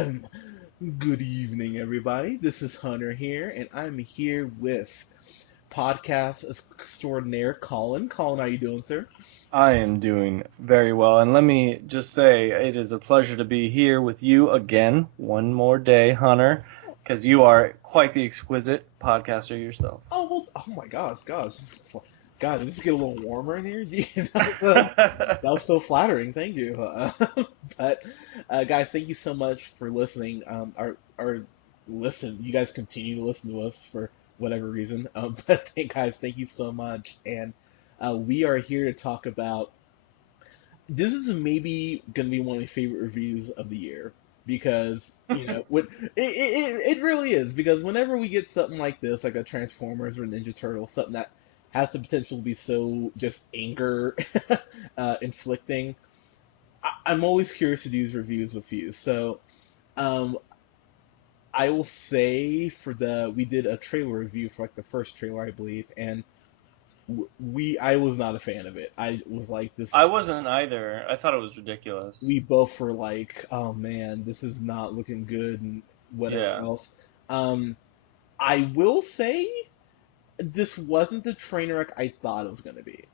Good evening, everybody. This is Hunter here, and I'm here with podcast extraordinaire Colin. Colin, how you doing, sir? I am doing very well, and let me just say it is a pleasure to be here with you again, one more day, Hunter, because you are quite the exquisite podcaster yourself. Oh well. Oh my gosh. God, did this get a little warmer in here? Jeez, that was so flattering. Thank you. But guys, thank you so much for listening. Our listen, you guys continue to listen to us for whatever reason. But guys, thank you so much. And we are here to talk about. This is maybe gonna be one of my favorite reviews of the year because it really is because whenever we get something like this, like a Transformers or Ninja Turtle, something that has the potential to be so just anger inflicting, I'm always curious to do these reviews with you. So um, I will say we did a trailer review for like the first trailer, I believe, and I was not a fan of it. I was like I this. wasn't either. I thought it was ridiculous. We both were like, "Oh man, this is not looking good," and whatever Yeah. else. Um, I will say this wasn't the train wreck I thought it was gonna be.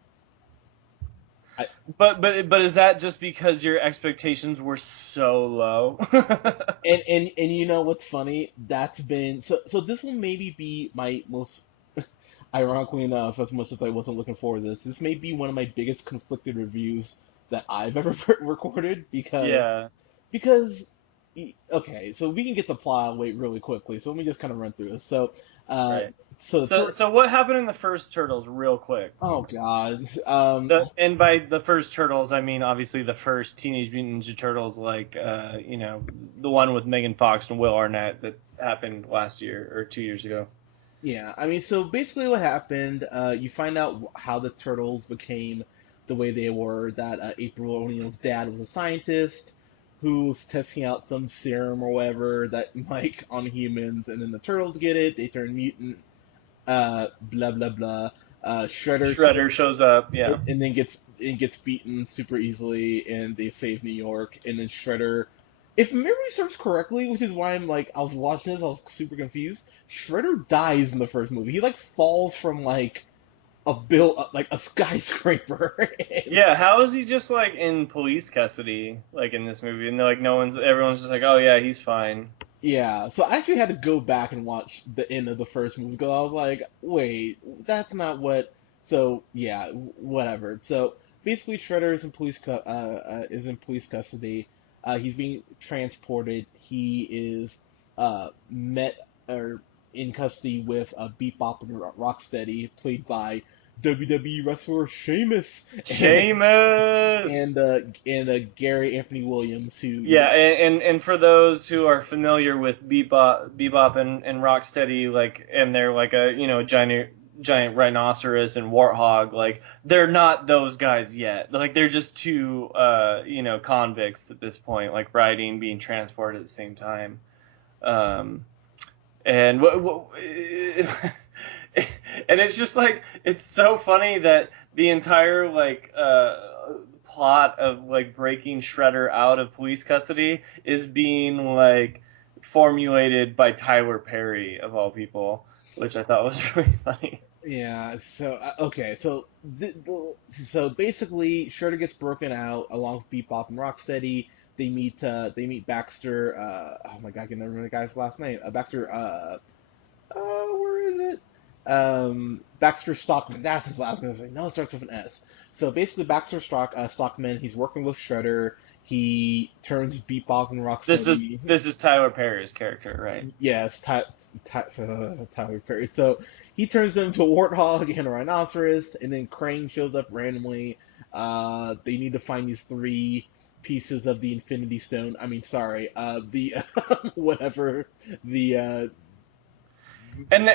I, But is that just because your expectations were so low? and you know what's funny? That's been so. This will maybe be my most, ironically enough, as much as I wasn't looking forward to this. This may be one of my biggest conflicted reviews that I've ever recorded Yeah. because okay, so we can get the plot away really quickly. So let me just kind of run through this. Uh, Right. so the So what happened in the first Turtles, real quick? oh god, And by the first Turtles, I mean obviously the first Teenage Mutant Ninja Turtles, like the one with Megan Fox and Will Arnett that happened last year or 2 years ago. yeah, I mean, so basically what happened, you find out how the turtles became the way they were. That April O'Neil's dad was a scientist who was testing out some serum or whatever that like on humans, and then the turtles get it, they turn mutant, blah blah blah. Shredder Shredder shows up, yeah. and then gets beaten super easily, and they save New York, and then Shredder. If memory serves correctly, which is why I was watching this, I was super confused. Shredder dies in the first movie. He like falls from like a skyscraper. And, Yeah, how is he just like in police custody, like in this movie, and they're like everyone's just like, oh yeah, he's fine. yeah, so I actually had to go back and watch the end of the first movie because I was like, wait, that's not what. So yeah, whatever. So basically, Shredder is in police custody. He's being transported. He is met or in custody with Bebop and Rocksteady, played by WWE wrestler Sheamus, Sheamus. and Gary Anthony Williams, who Yeah, and for those who are familiar with Bebop and Rocksteady, like, and they're like a giant rhinoceros and warthog, like they're not those guys yet. Like they're just two convicts at this point, like riding, being transported at the same time. Um, and and it's just like it's so funny that the entire plot of like breaking Shredder out of police custody is being like formulated by Tyler Perry of all people, which I thought was really funny. Yeah, so okay, so so basically, Shredder gets broken out along with Bebop and Rocksteady. They meet Baxter. Oh my god, I can never remember the guy's last name. Baxter. Where is it? Baxter Stockman. That's his last name. No, it starts with an S. So basically, Stockman. He's working with Shredder. He turns Bebop and This is Rocksteady. this is Tyler Perry's character, right? Yes, Tyler Perry. So he turns them into a warthog and a rhinoceros, and then Crane shows up randomly. They need to find these three pieces of the Infinity Stone. I mean, sorry, the whatever the And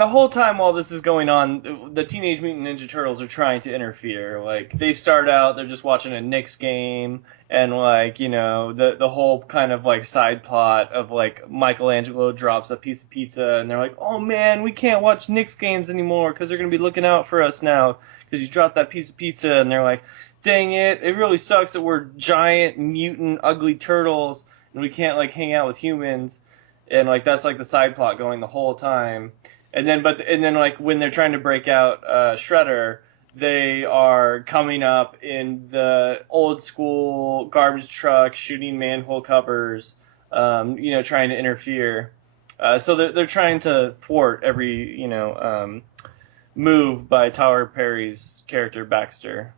the whole time while this is going on, the Teenage Mutant Ninja Turtles are trying to interfere. Like they start out, they're just watching a Knicks game, and like the whole kind of like side plot of like Michelangelo drops a piece of pizza, and they're like, oh man, we can't watch Knicks games anymore because they're gonna be looking out for us now because you dropped that piece of pizza, and they're like, dang it, it really sucks that we're giant mutant ugly turtles and we can't like hang out with humans, and like that's like the side plot going the whole time. And then like when they're trying to break out Shredder, they are coming up in the old school garbage truck, shooting manhole covers, trying to interfere. So they're trying to thwart every move by Tyler Perry's character Baxter.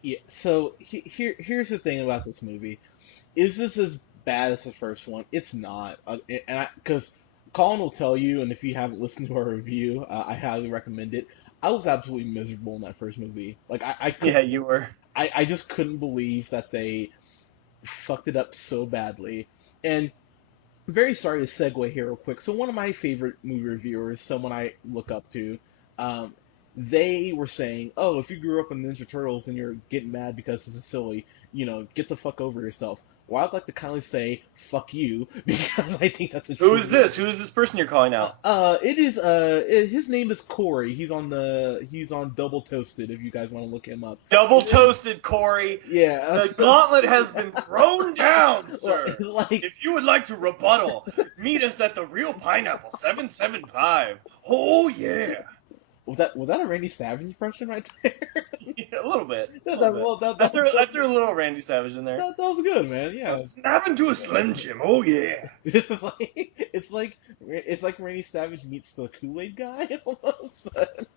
Yeah. So here's the thing about this movie. Is this as bad as the first one? It's not, and because Colin will tell you, and if you haven't listened to our review, I highly recommend it. I was absolutely miserable in that first movie. Like I Yeah, could, you were. I just couldn't believe that they fucked it up so badly. And I'm very sorry to segue here real quick. So one of my favorite movie reviewers, someone I look up to, um, they were saying, "Oh, if you grew up on Ninja Turtles and you're getting mad because this is silly, get the fuck over yourself." Well, I'd like to kindly say, "Fuck you," because I think that's a Who true. is this? Who is this person you're calling out? It is his name is Corey. He's on Double Toasted. If you guys want to look him up. Double toasted, Corey. Yeah. The gauntlet has been thrown down, sir. Like, If you would like to rebuttal, meet us at the Real Pineapple 775. Oh yeah. was that a Randy Savage impression right there? Yeah, a little bit. That I threw a little Randy Savage in there. that was good, man. Yeah. Snap into a Slim Jim. Oh yeah. This is like it's like Randy Savage meets the Kool-Aid guy almost, but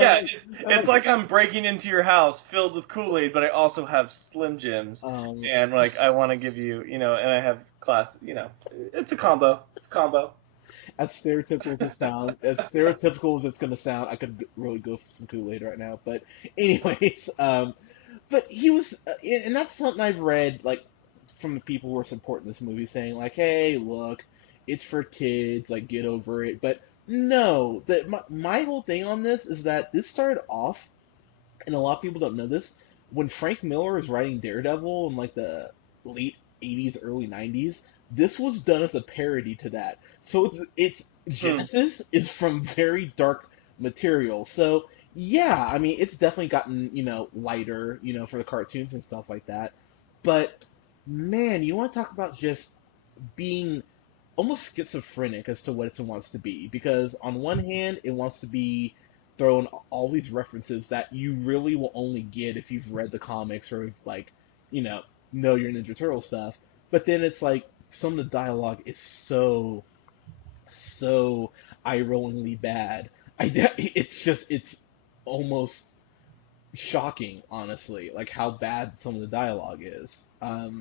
Yeah, it's like I'm breaking into your house filled with Kool-Aid, but I also have Slim Jims, and like I want to give you, and I have class, it's a combo. It's a combo. as stereotypical as it's gonna sound, I could really go for some Kool-Aid right now. But anyways, but he was, and that's something I've read like from the people who are supporting this movie, saying like, "Hey, look, it's for kids, like get over it." But no, that my whole thing on this is that this started off, and a lot of people don't know this, when Frank Miller was writing Daredevil in like the late '80s, early '90s. This was done as a parody to that. So it's Genesis is from very dark material. So yeah, I mean it's definitely gotten, lighter, for the cartoons and stuff like that. But man, you want to talk about just being almost schizophrenic as to what it wants to be, because on one hand it wants to be throwing all these references that you really will only get if you've read the comics or like know your Ninja Turtle stuff, but then it's like some of the dialogue is so eye-rollingly bad. It's almost shocking, honestly, like how bad some of the dialogue is.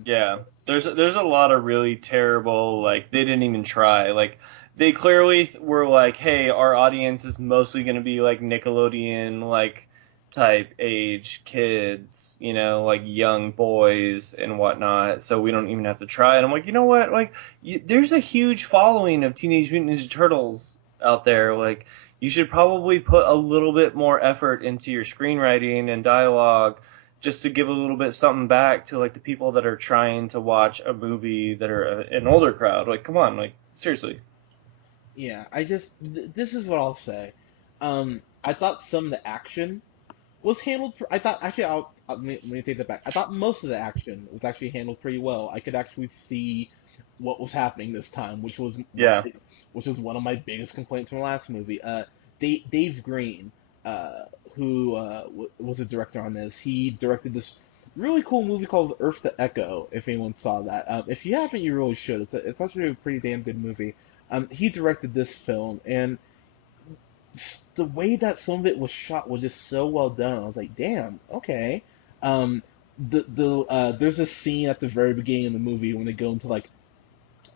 Yeah, there's a lot of really terrible, like they didn't even try. Like they clearly were like, hey, our audience is mostly going to be like Nickelodeon like type age kids, like young boys and whatnot. So we don't even have to try. And I'm like, you know what? Like there's a huge following of Teenage Mutant Ninja Turtles out there. Like you should probably put a little bit more effort into your screenwriting and dialogue, just to give a little bit something back to like the people that are trying to watch a movie that are an older crowd. Like, come on, like seriously. Yeah, this is what I'll say. I thought some of the action was handled. I thought actually, let me take that back. I thought most of the action was actually handled pretty well. I could actually see what was happening this time, which was one of my biggest complaints from the last movie. Dave Green, who was a director on this, he directed this really cool movie called Earth to Echo. If anyone saw that, if you haven't, you really should. It's actually a pretty damn good movie. He directed this film, and the way that some of it was shot was just so well done. I was like, damn, okay. There's a scene at the very beginning of the movie when they go into like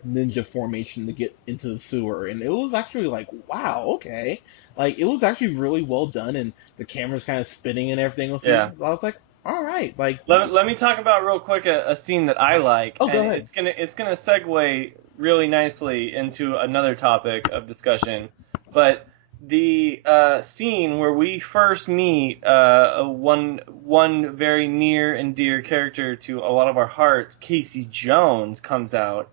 ninja formation to get into the sewer, and it was actually like, wow, okay. Like it was actually really well done, and the camera's kind of spinning and everything. I was like, all right, like let me talk about real quick a scene that I like. Oh, go ahead. It's gonna segue really nicely into another topic of discussion, but the scene where we first meet one very near and dear character to a lot of our hearts, Casey Jones, comes out.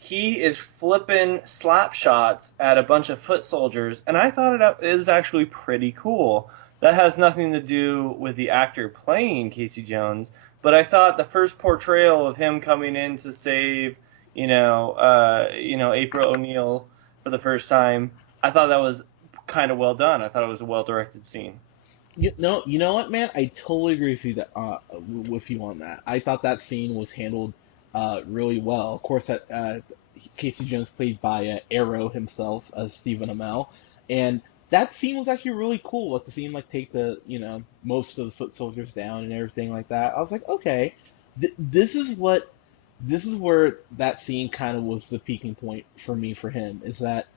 He is flipping slap shots at a bunch of foot soldiers, and I thought it was actually pretty cool. That has nothing to do with the actor playing Casey Jones, but I thought the first portrayal of him coming in to save April O'Neil for the first time. I thought that was kind of well done. I thought it was a well directed scene. You know what, man? I totally agree with you with you on that. I thought that scene was handled really well. Of course, that Casey Jones played by Arrow himself, Stephen Amell, and that scene was actually really cool. Like the scene, like take the most of the foot soldiers down and everything like that. I was like, okay, this is where that scene kind of was the peaking point for me for him. Is that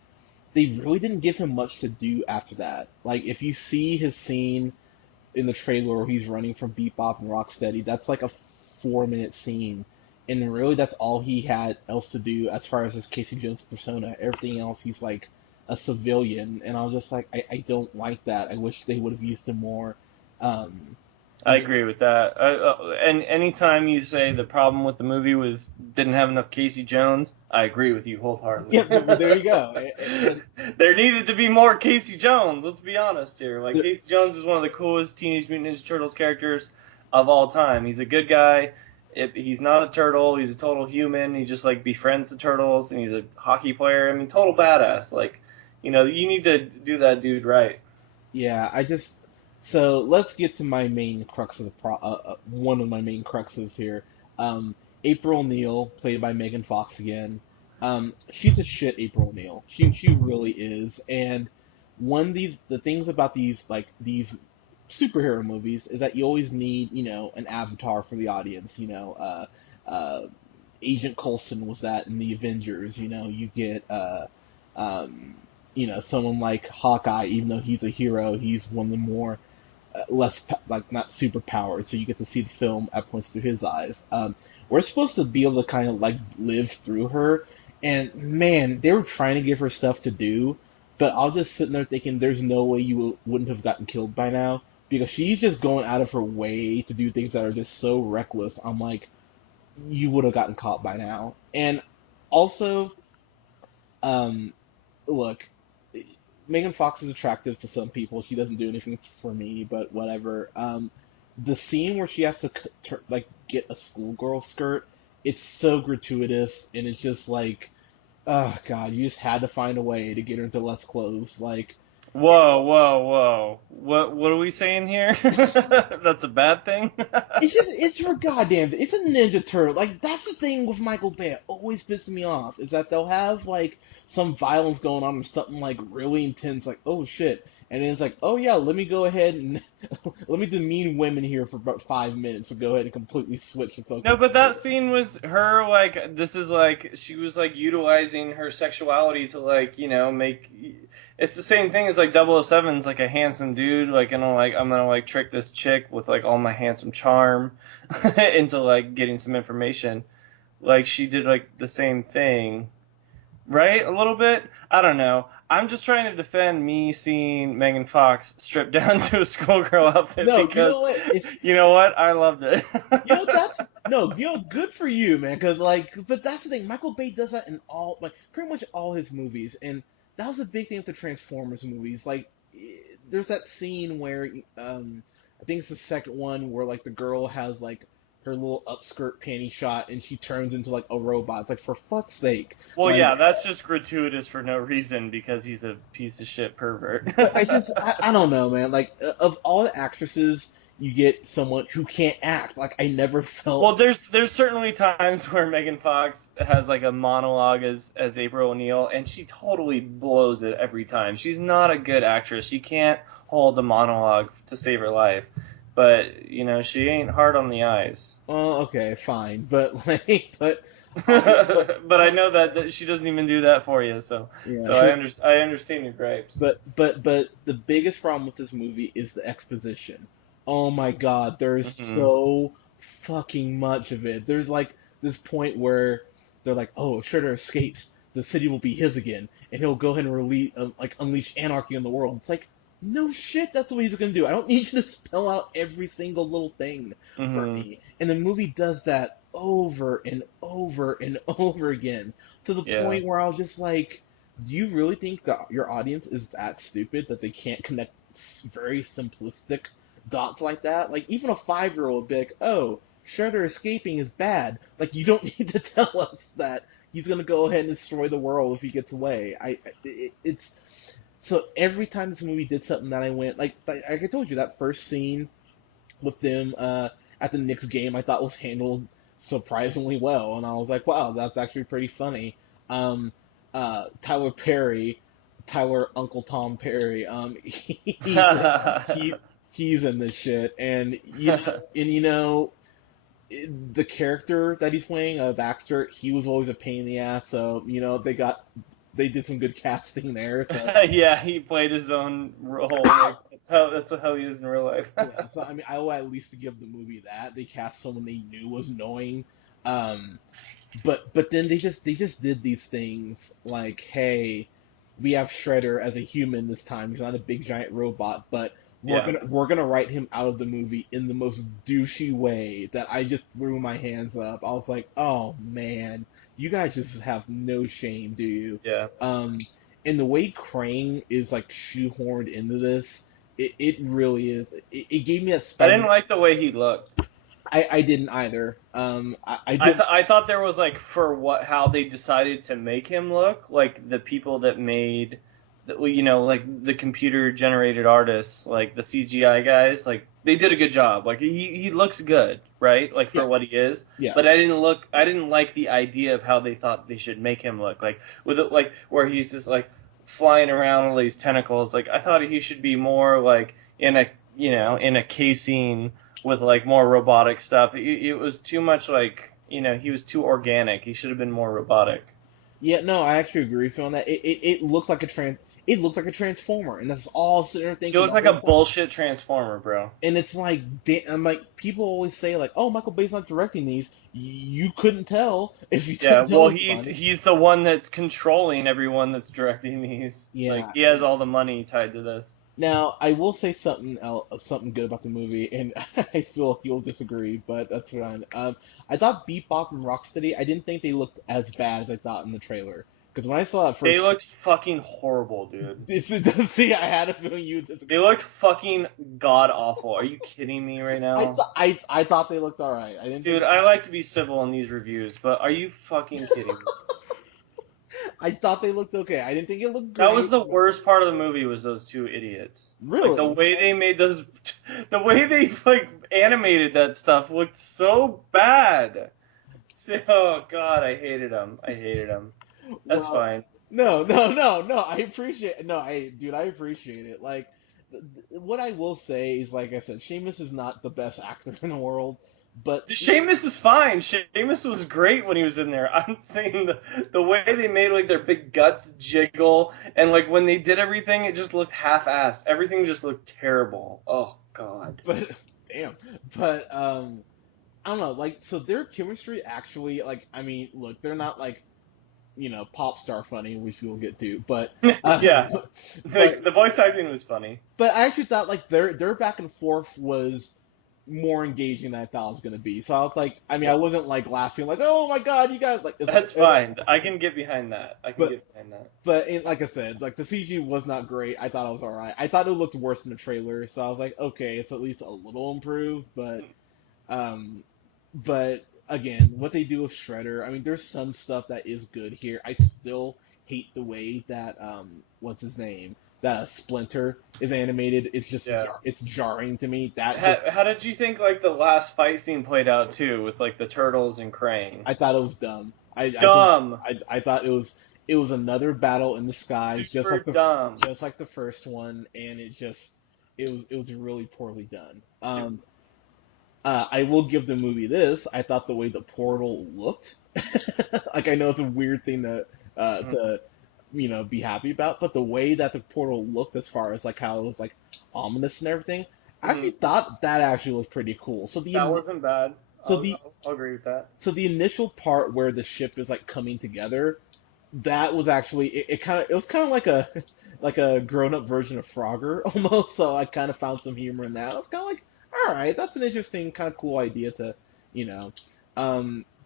they really didn't give him much to do after that. Like if you see his scene in the trailer where he's running from Bebop and Rocksteady, that's like a 4 minute scene. And really that's all he had else to do as far as his Casey Jones persona. Everything else he's like a civilian, and I was just like, I don't like that. I wish they would have used him more. Um, I agree with that. And anytime you say the problem with the movie was didn't have enough Casey Jones, I agree with you wholeheartedly. yeah, but there you go. There needed to be more Casey Jones. Let's be honest here. Like Casey Jones is one of the coolest Teenage Mutant Ninja Turtles characters of all time. He's a good guy. He's not a turtle. He's a total human. He just like befriends the turtles, and he's a hockey player. I mean, total badass. Like, you need to do that dude right. Yeah, so let's get to my main crux of one of my main cruxes here. Um, April O'Neil, played by Megan Fox again. She's a shit April O'Neil. She really is. And the things about these superhero movies is that you always need, an avatar for the audience. Agent Coulson was that in the Avengers. You get someone like Hawkeye, even though he's a hero, he's one of the more like not super powered, so you get to see the film at points through his eyes. We're supposed to be able to kind of like live through her, and man, they were trying to give her stuff to do, but I was just sitting there thinking, there's no way you wouldn't have gotten killed by now because she's just going out of her way to do things that are just so reckless. I'm like, you would have gotten caught by now, and also, um, look, Megan Fox is attractive to some people. She doesn't do anything for me, but whatever. The scene where she has to like get a schoolgirl skirt, it's so gratuitous, and it's just like, oh god, you just had to find a way to get her into less clothes. Like, Whoa, whoa, whoa. What are we saying here? That's a bad thing? it's for goddamn, it's a Ninja Turtle. Like that's the thing with Michael Bay. It always pisses me off is that they'll have like some violence going on or something like really intense, like oh shit, and then it's like oh yeah, let me go ahead and let me demean women here for about 5 minutes and go ahead and completely switch the focus. No, but that scene was her like this is like she was like utilizing her sexuality to like, make it's the same thing as like 007's like a handsome dude, like I'm gonna like trick this chick with like all my handsome charm into like getting some information. Like she did like the same thing. Right? A little bit? I don't know. I'm just trying to defend me seeing Megan Fox stripped down to a schoolgirl outfit No, because you know what? you know what? I loved it. You know that? No, good for you, man. Because like, but that's the thing. Michael Bay does that in all, like, pretty much all his movies, and that was a big thing with the Transformers movies. Like, there's that scene where, I think it's the second one where like the girl has like her little upskirt panty shot, and she turns into like a robot. It's like for fuck's sake. Well, Like, yeah, that's just gratuitous for no reason because he's a piece of shit pervert. I don't know, man. Like, of all the actresses, you get someone who can't act. Like, I never Well, felt. there's certainly times where Megan Fox has like a monologue as April O'Neil, and she totally blows it every time. She's not a good actress. She can't hold the monologue to save her life. But she ain't hard on the eyes. Well, okay, fine, but like, but But I know that she doesn't even do that for you, so yeah. so I understand your gripes. But the biggest problem with this movie is the exposition. Oh my God, there's Hmm. so fucking much of it. There's like this point where they're like, "Oh, if Shredder escapes, the city will be his again, and he'll go ahead and release, like, unleash anarchy in the world." It's like, no shit, that's what he's gonna do. I don't need you to spell out every single little thing for Hmm. me. And the movie does that over and over and over again to the Yeah. point where I was just like, do you really think that your audience is that stupid that they can't connect very simplistic dots like that? Like, even a 5-year-old would be like, oh, Shredder escaping is bad. Like, you don't need to tell us that he's gonna go ahead and destroy the world if he gets away. It's so every time this movie did something that I went like I told you, that first scene with them at the Knicks game I thought was handled surprisingly well, and I was like, wow, that's actually pretty funny. Um, Tyler Perry, Tyler Uncle Tom Perry, he he's in this shit, and you know the character that he's playing, Baxter, he was always a pain in the ass, so they did some good casting there. So Yeah, he played his own role. Like, that's how he is in real life. yeah, so I mean, I will at least give the movie that they cast someone they knew was annoying. Um, but then they just did these things like, hey, we have Shredder as a human this time. He's not a big giant robot, but Yeah. we're gonna write him out of the movie in the most douchey way that I just threw my hands up. I was like, oh man, you guys just have no shame, do you? Yeah. Um, and the way Krang is like shoehorned into this, it really is. It gave me that I Spider. didn't like the way he looked. I didn't either. I I did. I thought there was like for how they decided to make him look, like the people that made like the computer generated artists, like the CGI guys, like they did a good job. Like he looks good, right? Like Yeah, for what he is. yeah. But I didn't like the idea of how they thought they should make him look. Like with it, like where he's just like flying around all these tentacles. Like I thought he should be more like in a casing with like more robotic stuff. It was too much like he was too organic. He should have been more robotic. Yeah, no, I actually agree with you on that. It looks like it looks like a transformer, and that's all I'm sitting there It thinking looks the like a whole time. bullshit transformer, bro. And it's like, I'm like, people always say like, oh, Michael Bay's not directing these. You couldn't tell if you Yeah, didn't tell well, he's anybody. he's the one that's controlling everyone that's directing these. Like Yeah. he has all the money tied to this. Now, I will say something else, something good about the movie, and I feel you'll disagree, but that's fine. I thought Bebop and Rocksteady, I didn't think they looked as bad as I thought in the trailer. Because when I saw it They first, looked fucking horrible, dude. see, I had a feeling you would They disagree. looked fucking god awful. Are you kidding me right now? I thought they looked alright. I didn't think Dude, I like to be civil in these reviews, but are you fucking kidding me? I thought they looked okay. I didn't think it looked That was great. the worst part of the movie was those two idiots. Like the Really? way they made those, the way they like animated that stuff looked so bad. So, oh god, I hated them. I hated them. That's Well, fine. no. I appreciate no, dude, I appreciate it. Like, what I will say is, like I said, Seamus is not the best actor in the world, but Sheamus is fine. Sheamus was great when he was in there. I'm saying the way they made like their big guts jiggle and like when they did everything, it just looked half-assed. Everything just looked terrible. Oh god. but damn, but I don't know. Like, so their chemistry actually, like, I mean, look, they're not like pop star funny, which we'll get to, but Yeah. but The voice acting was funny. but I actually thought like their back and forth was more engaging than I thought it was gonna be. So I was like, I mean, I wasn't like laughing like, oh my god, you guys like. That's fine. I can get behind that. I can But get behind that. like I said, like the CG was not great. I thought it was all right. I thought it looked worse in the trailer, so I was like, okay, it's at least a little improved. Um, but again, what they do with Shredder, I mean, there's some stuff that is good here. I still hate the way that what's his name, that Splinter is animated. It's just Yeah. it's jarring to me. How did you think like the last fight scene played out too, with like the turtles and Krang? I thought it was dumb. Dumb, I thought it was another battle in the sky, super dumb. just like the first one, and it was really poorly done. I will give the movie this. I thought the way the portal looked, like I know it's a weird thing to be happy about, but the way that the portal looked, as far as like how it was like ominous and everything, I actually thought that actually looked pretty cool. So That wasn't bad. so the I'll agree with that. so the initial part where the ship is like coming together, that was actually it was kind of like a like a grown up version of Frogger almost. So I kind of found some humor in that. I was kind of like, all right, that's an interesting kind of cool idea to you know.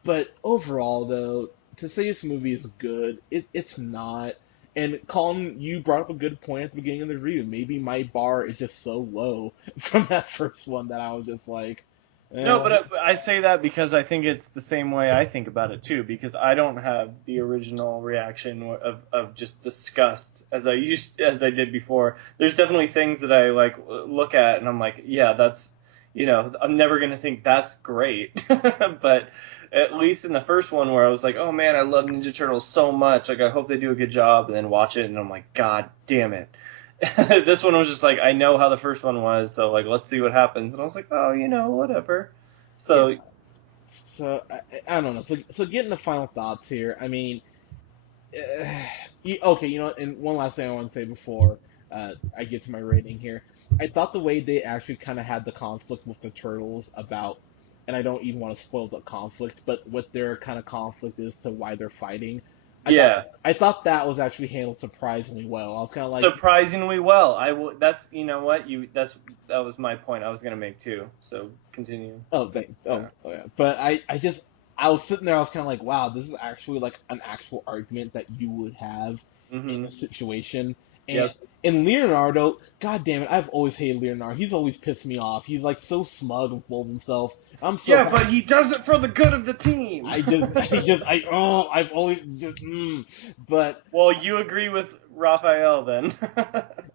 But overall though, to say this movie is good, it's not. And Colin, you brought up a good point at the beginning of the review. Maybe my bar is just so low from that first one that I was just like, No, but I say that because I think it's the same way I think about it too. Because I don't have the original reaction of just disgust as I did before. There's definitely things that I like look at and I'm like, yeah, that's I'm never gonna think that's great. But at least in the first one where I was like, oh man, I love Ninja Turtles so much. Like I hope they do a good job. And then watch it and I'm like, God damn it. This one was just like, I know how the first one was, so like, let's see what happens. And I was like, oh, whatever. So, Yeah. So I don't know. So getting the final thoughts here. I mean, uh, okay, and one last thing I want to say before I get to my rating here. I thought the way they actually kind of had the conflict with the turtles about, and I don't even want to spoil the conflict, but what their kind of conflict is to why they're fighting. I thought yeah, I thought that was actually handled surprisingly well. I was kind of like, surprisingly well. That's what that was my point I was gonna make too. So continue. oh, Yeah. oh yeah. But I was sitting there. I was kind of like, wow, this is actually like an actual argument that you would have in Mhm. a situation. And Yep. Leonardo, god damn it, I've always hated Leonardo. He's always pissed me off. He's like so smug and full of himself. I'm so Yeah, but he does it for the good of the team. I've always just, but Well, you agree with Raphael then.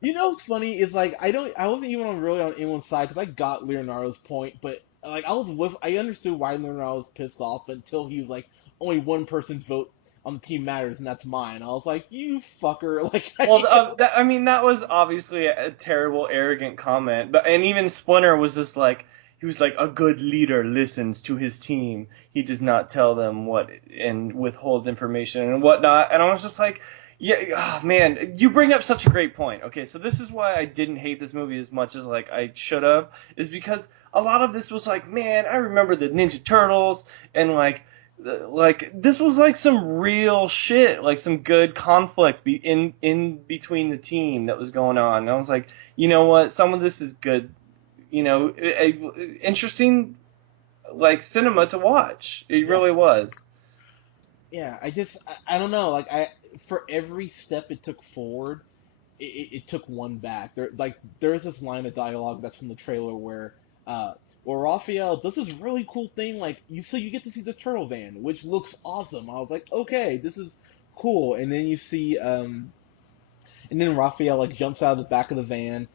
what's funny is like I wasn't even really on anyone's side because I got Leonardo's point, but like I understood why Leonardo was pissed off until he was like only one person's vote on the team matters and that's mine. I was like, you fucker, like Well, I mean, that was obviously a terrible, arrogant comment. But and even Splinter was just like, he was like, a good leader listens to his team. He does not tell them what and withhold information and whatnot. And I was just like, yeah, oh, man, you bring up such a great point. Okay, so this is why I didn't hate this movie as much as like I should have, is because a lot of this was like, man, I remember the Ninja Turtles and like this was like some real shit, like some good conflict in between the team that was going on. And I was like, you know what? Some of this is good, interesting, like cinema to watch. It yeah. really was. Yeah, I don't know. Like for every step it took forward, it took one back. There's this line of dialogue that's from the trailer where Raphael does this really cool thing. Like you get to see the turtle van, which looks awesome. I was like, okay, this is cool. And then you see and then Raphael like jumps out of the back of the van,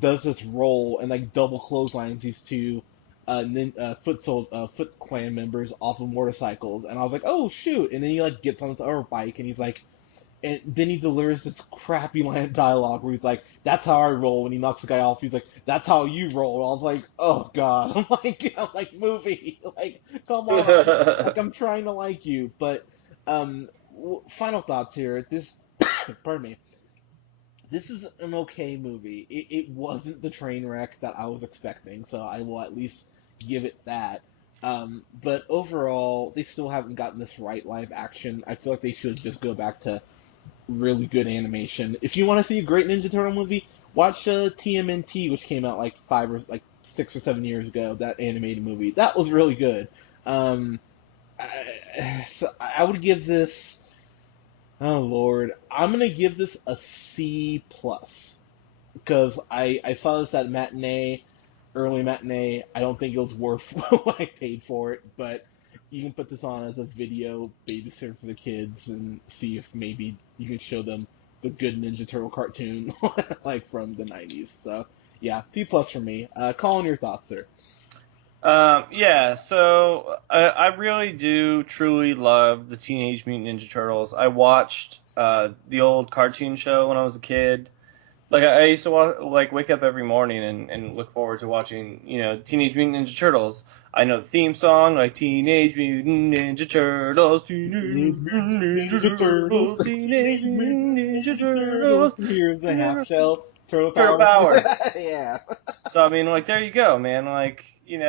does this roll and like double clotheslines these two Foot Clan members off of motorcycles, and I was like, oh shoot! And then he like gets on his other bike, and he's like, and then he delivers this crappy line of dialogue where he's like, "That's how I roll." When he knocks the guy off, he's like, "That's how you roll." And I was like, "Oh god!" I'm like, movie, like, come on, like I'm trying to like you, but final thoughts here. This, pardon me. This is an okay movie. It wasn't the train wreck that I was expecting, so I will at least give it that. But overall, they still haven't gotten this right live action. I feel like they should just go back to really good animation. If you want to see a great Ninja Turtle movie, watch TMNT, which came out like 6 or 7 years ago. That animated movie that was really good. Um, so I would give this. Oh Lord, I'm gonna give this a C plus because I saw this at early matinee. I don't think it was worth what I paid for it, but you can put this on as a video babysitter for the kids and see if maybe you can show them the good Ninja Turtle cartoon like from the 90s. So yeah, C plus for me. Colin, your thoughts, sir? Yeah, so I really do truly love the Teenage Mutant Ninja Turtles. I watched the old cartoon show when I was a kid. Like I used to like wake up every morning and look forward to watching, Teenage Mutant Ninja Turtles. I know the theme song, like Teenage Mutant Ninja Turtles, Teenage Mutant Ninja Turtles, Teenage Mutant Ninja Turtles. Here's the half shell turtle Turtle power. powers. Yeah. So I mean, like, there you go, man. Like, you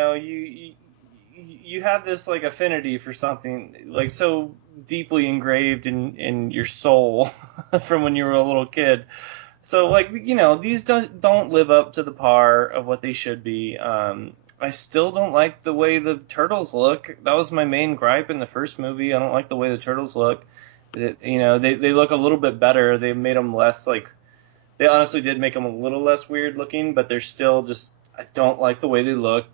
have this like affinity for something like so deeply engraved in your soul from when you were a little kid. So like, these don't live up to the par of what they should be. I still don't like the way the turtles look. That was my main gripe in the first movie. I don't like the way the turtles look. They look a little bit better. They made them less like. They honestly did make them a little less weird looking, but they're still just. I don't like the way they look.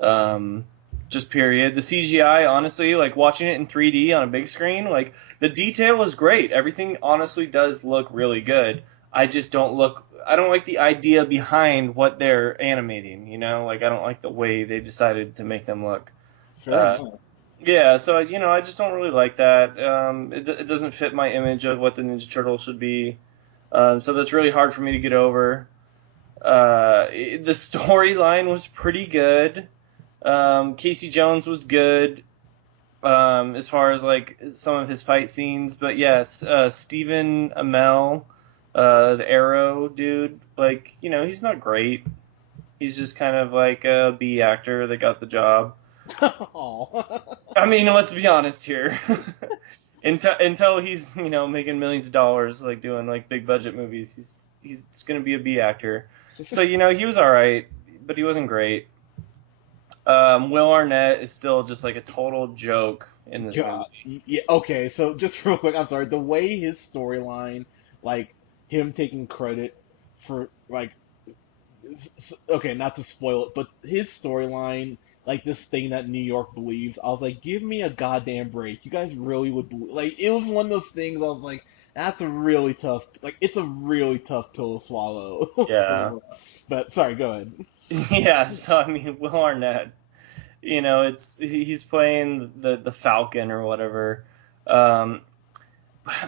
Just period. The CGI, honestly, like watching it in 3D on a big screen, like the detail is great. Everything honestly does look really good. I don't like the idea behind what they're animating, like I don't like the way they decided to make them look. Fair Uh, enough. yeah, so I just don't really like that. It doesn't fit my image of what the Ninja Turtles should be. So that's really hard for me to get over. The storyline was pretty good. Casey Jones was good as far as like some of his fight scenes, but yes, Stephen Amell, the Arrow dude, like he's not great. He's just kind of like a B actor that got the job. Oh. I mean, let's be honest here. Until he's making millions of dollars like doing like big budget movies, he's gonna be a B actor. So he was all right, but he wasn't great. Will Arnett is still just like a total joke in this God. movie. Yeah, okay, so just real quick, I'm sorry. The way his storyline, like him taking credit for like, okay, not to spoil it, but his storyline, like this thing that New York believes, I was like, give me a goddamn break. You guys really would believe, like it was one of those things. I was like, that's a really tough, like it's a really tough pill to swallow. Yeah, So, but sorry, go ahead. yeah. So I mean, Will Arnett, he's playing the Falcon or whatever. Um,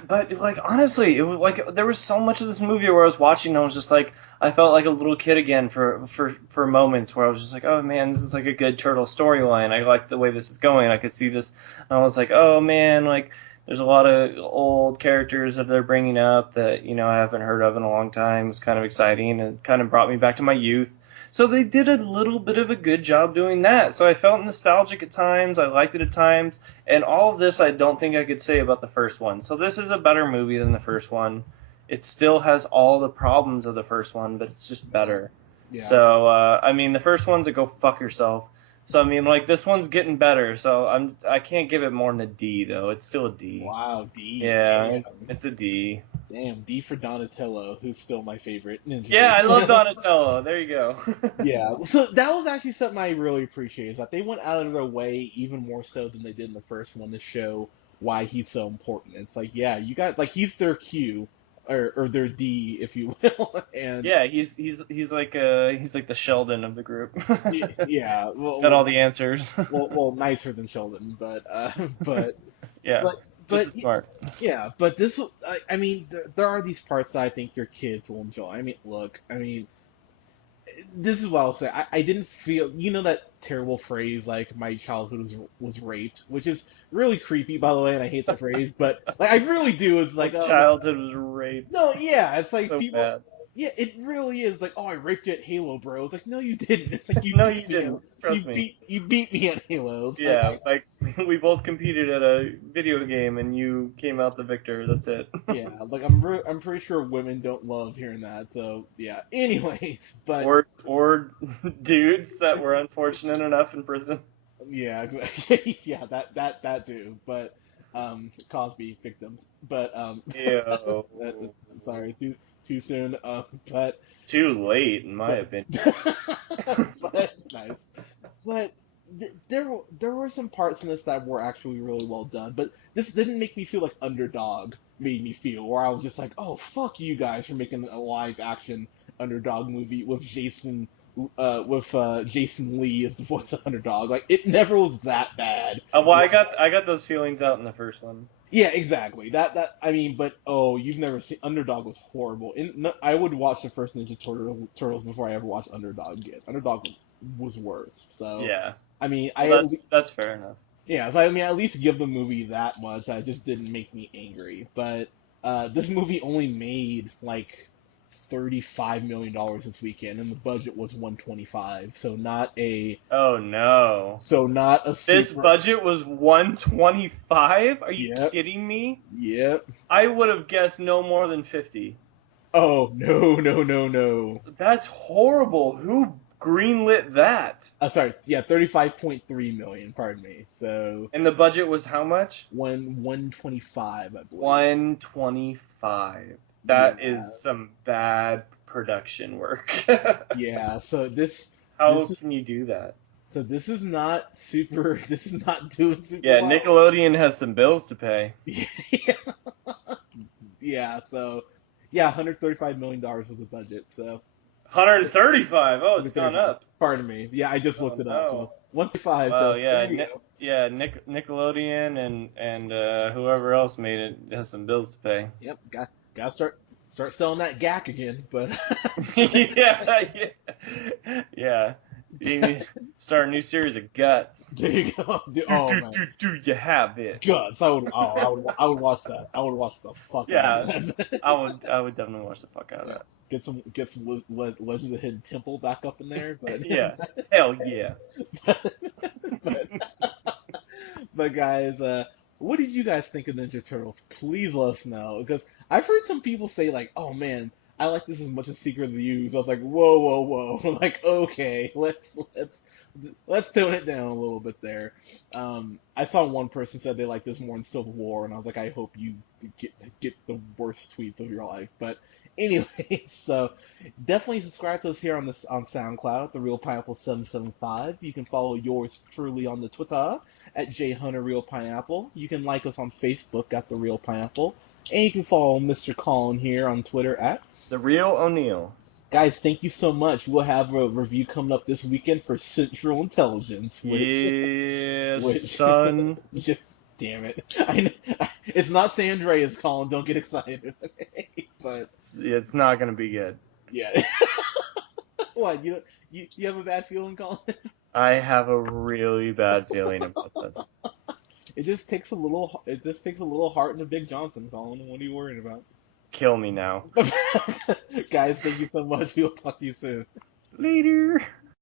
but like honestly, it was like there was so much of this movie where I was watching, and I was just like, I felt like a little kid again for moments where I was just like, oh man, this is like a good turtle storyline. I like the way this is going. I could see this, and I was like, oh man, like there's a lot of old characters that they're bringing up that I haven't heard of in a long time. It's kind of exciting and kind of brought me back to my youth. So they did a little bit of a good job doing that. So I felt nostalgic at times. I liked it at times. And all of this I don't think I could say about the first one. So this is a better movie than the first one. It still has all the problems of the first one, but it's just better. Yeah. So I mean, the first one's a go fuck yourself. So I mean, like this one's getting better. So I can't give it more than a D though. It's still a D. Wow, D. Yeah, Damn. it's a D. Damn, D for Donatello, who's still my favorite ninja. Yeah, I love Donatello. There you go. Yeah, so that was actually something I really appreciate, is that they went out of their way, even more so than they did in the first one, to show why he's so important. It's like, yeah, you got, like, he's their Q, or their D, if you will, and Yeah, he's like the Sheldon of the group. yeah, He's got all the answers. well, nicer than Sheldon, but Yeah, but just but as smart. yeah, but this, I mean, there are these parts that I think your kids will enjoy. I mean, look, I mean, this is what I'll say. I didn't feel, that terrible phrase, like my childhood was raped, which is really creepy, by the way, and I hate that phrase, but like I really do. It's My like, childhood was raped no, yeah, it's like so people, bad. yeah, it really is like, oh, I raped you at Halo, bro. It's like, no, you didn't. It's like you No, beat you me. didn't. Trust me. You beat me at Halo. It's like, Yeah, like we both competed at a video game and you came out the victor. That's it. yeah, like I'm pretty sure women don't love hearing that. So yeah. Anyways, but Or dudes that were unfortunate enough in prison. yeah, yeah, that too. But Cosby victims. But Ew. sorry, too soon. But Too late, in my but opinion. but nice. But there were some parts in this that were actually really well done. But this didn't make me feel like Underdog made me feel, where I was just like, oh fuck you guys for making a live action Underdog movie with Jason Lee as the voice of Underdog. Like it never was that bad. Well, I got those feelings out in the first one. Yeah, exactly. That I mean, but oh, you've never seen Underdog was horrible. No, I would watch the first Turtles before I ever watched Underdog again. Underdog was worse. So Yeah, I mean, well, that's fair enough. yeah. So I mean, at least give the movie that much. That just didn't make me angry. But this movie only made like $35 million this weekend, and the budget was 125. So not a Oh no. not a This super. budget was 125? Are you Yep. kidding me? Yep. I would have guessed no more than 50. Oh no. That's horrible. Who greenlit that? Sorry, yeah, 35.3 million. Pardon me. So And the budget was how much? 125, I believe. 125. That Yeah. is some bad production work. Yeah. So this How this can you do that? So this is not super. This is not doing super Yeah, well. Nickelodeon has some bills to pay. Yeah. Yeah. So yeah, $135 was the budget. So 135. Oh, it's gone 135. up. Pardon me. Yeah, I just Oh looked it up. So no. 135. Wow. So Yeah. there you go. Nickelodeon and whoever else made it has some bills to pay. Yep. Got to start selling that gack again. But Yeah. Yeah. You need to start a new series of Guts. there you go. Oh man. Do you have it? Guts. I would watch that. I would watch the fuck out Yeah. of that. I would definitely watch the fuck out of Yeah. that. Get some Legends of the Hidden Temple back up in there, but Yeah. Hell yeah. but, but guys, what did you guys think of Ninja Turtles? Please let us know because I've heard some people say like, "Oh man, I like this as much as Secret of the Ooze." I was like, "Whoa, whoa, whoa!" I'm like, "Okay, let's tone it down a little bit there." I saw one person said they like this more in Civil War, and I was like, "I hope you get the worst tweets of your life." But anyway, so definitely subscribe to us here on SoundCloud, the Real Pineapple 775. You can follow yours truly on the Twitter at JHunterRealPineapple. You can like us on Facebook at the Real Pineapple, and you can follow Mr. Colin here on Twitter at The Real O'Neill. Guys, thank you so much. We'll have a review coming up this weekend for Central Intelligence, Yes, son. just damn it, it's not San Andreas, Colin. Don't get excited. But It's not gonna be good. yeah, what you have a bad feeling, Colin? I have a really bad feeling about this. It just takes a little. It just takes a little heart and a Big Johnson, Colin. What are you worried about? Kill me now. Guys, thank you so much. We'll talk to you soon. Later.